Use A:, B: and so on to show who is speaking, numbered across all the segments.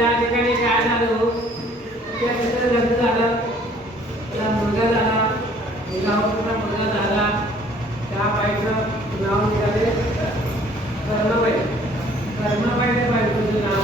A: ज्या ठिकाणी काय झालं हो? त्या तिथं त्या मुलगा झाला. मुलगा झाला. त्या बाईचं नाव निघाले. नाव.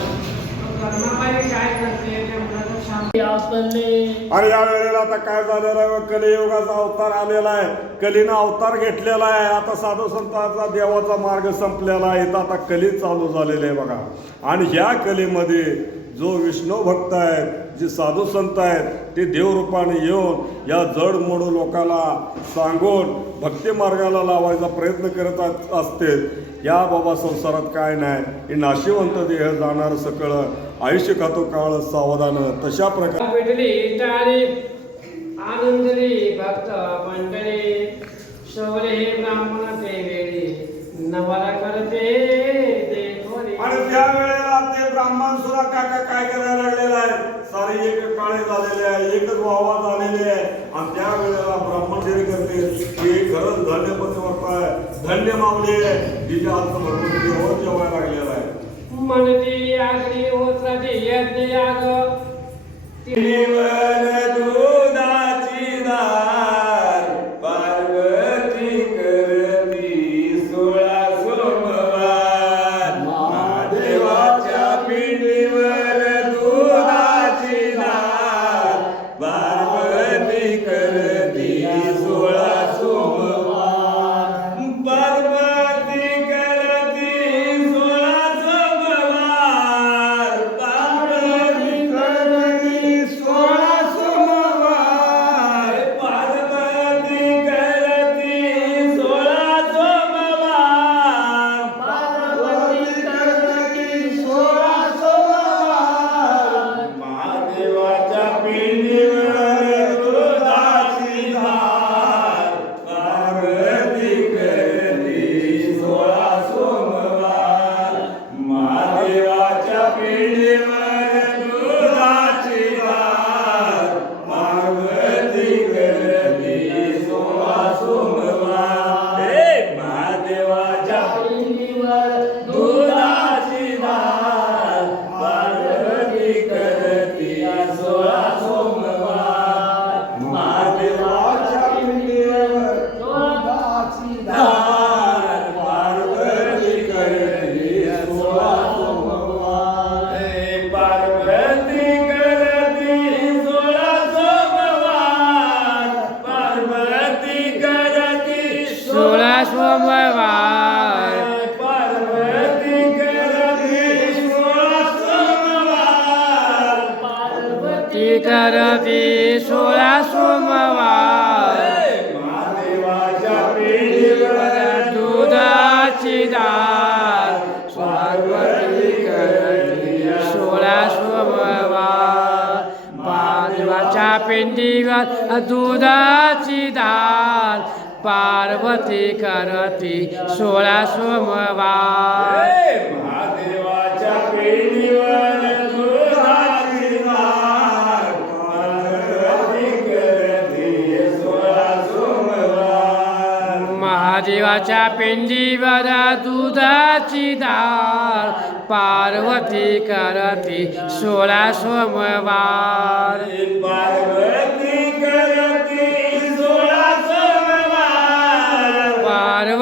B: आणि या वेळेला आता काय झालेलं आहे कलियुगाचा अवतार आलेला आहे. कलीनं अवतार घेतलेला आहे. आता साधू संतांचा देवाचा मार्ग संपलेला आहे. तर आता कली चालू झालेले आहे बघा. आणि ह्या कलीमध्ये जो विष्णू भक्त आहेत जे साधू संत आहेत ते देवरूपाने येऊन या जड मोडू लोकाला सांगून भक्ती मार्गाला लावायचा प्रयत्न करत अस- असते. या बाबा संसारात काय नाही. हे नाशिवंत देह जाणार सकळ आयुष्य खातो काळ सावधान. तशा प्रकारे
A: भेटली आनंदली भक्त मंडळी शौर्य हे ब्राह्मण ते वेळी. नवरा करते आणि
B: त्या ब्राह्मण सुद्धा काका काय करायला लागलेला आहे? सारे एक काळे झालेले आहे एकच वाहवा झालेले आहे. आणि त्या वेळेला ब्राह्मण करते. हे खरंच धन्य पतिवर्त आहे धन्य मावली तिच्या हातचं भरपूर देवावर जेवायला लागलेला आहे.
A: म्हणती आगरी होत्राची यज्ञ याग सोळा सोमवार
C: पार्वती करती सोळा सोमवार
A: ती करती सोळा सोमवार पार्वती करती सोळा सोमवार.
C: महादेवाच्या पिंडीवर दुधाची दार पार्वती करती सोळा सोमवार.
A: महादेवाच्या पिंडीवर दुधाची धार पार्वती करती सोळा सोमवार.
C: पार्वती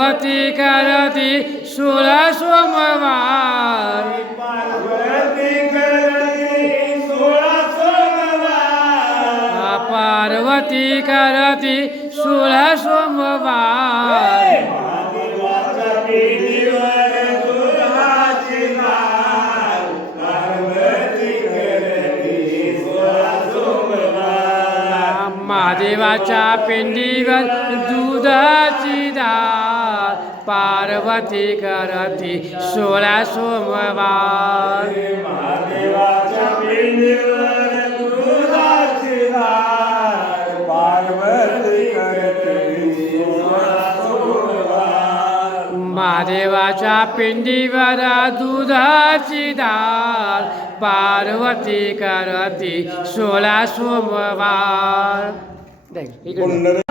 A: पार्वती करती सोळा सोमवार पार्वती करती सोळा सोमवार महादेवाच्या पिंडीवर दुधाची दार पार्वती करती सोळा सोमवार.
C: महादेवाच्या पिंडीवर दुधाची धार पार्वती करती सोळा सोमवार.
A: महादेवाच्या पिंडीवर दुधाची दार पार्वती करती सोळा सोमवार. দেখ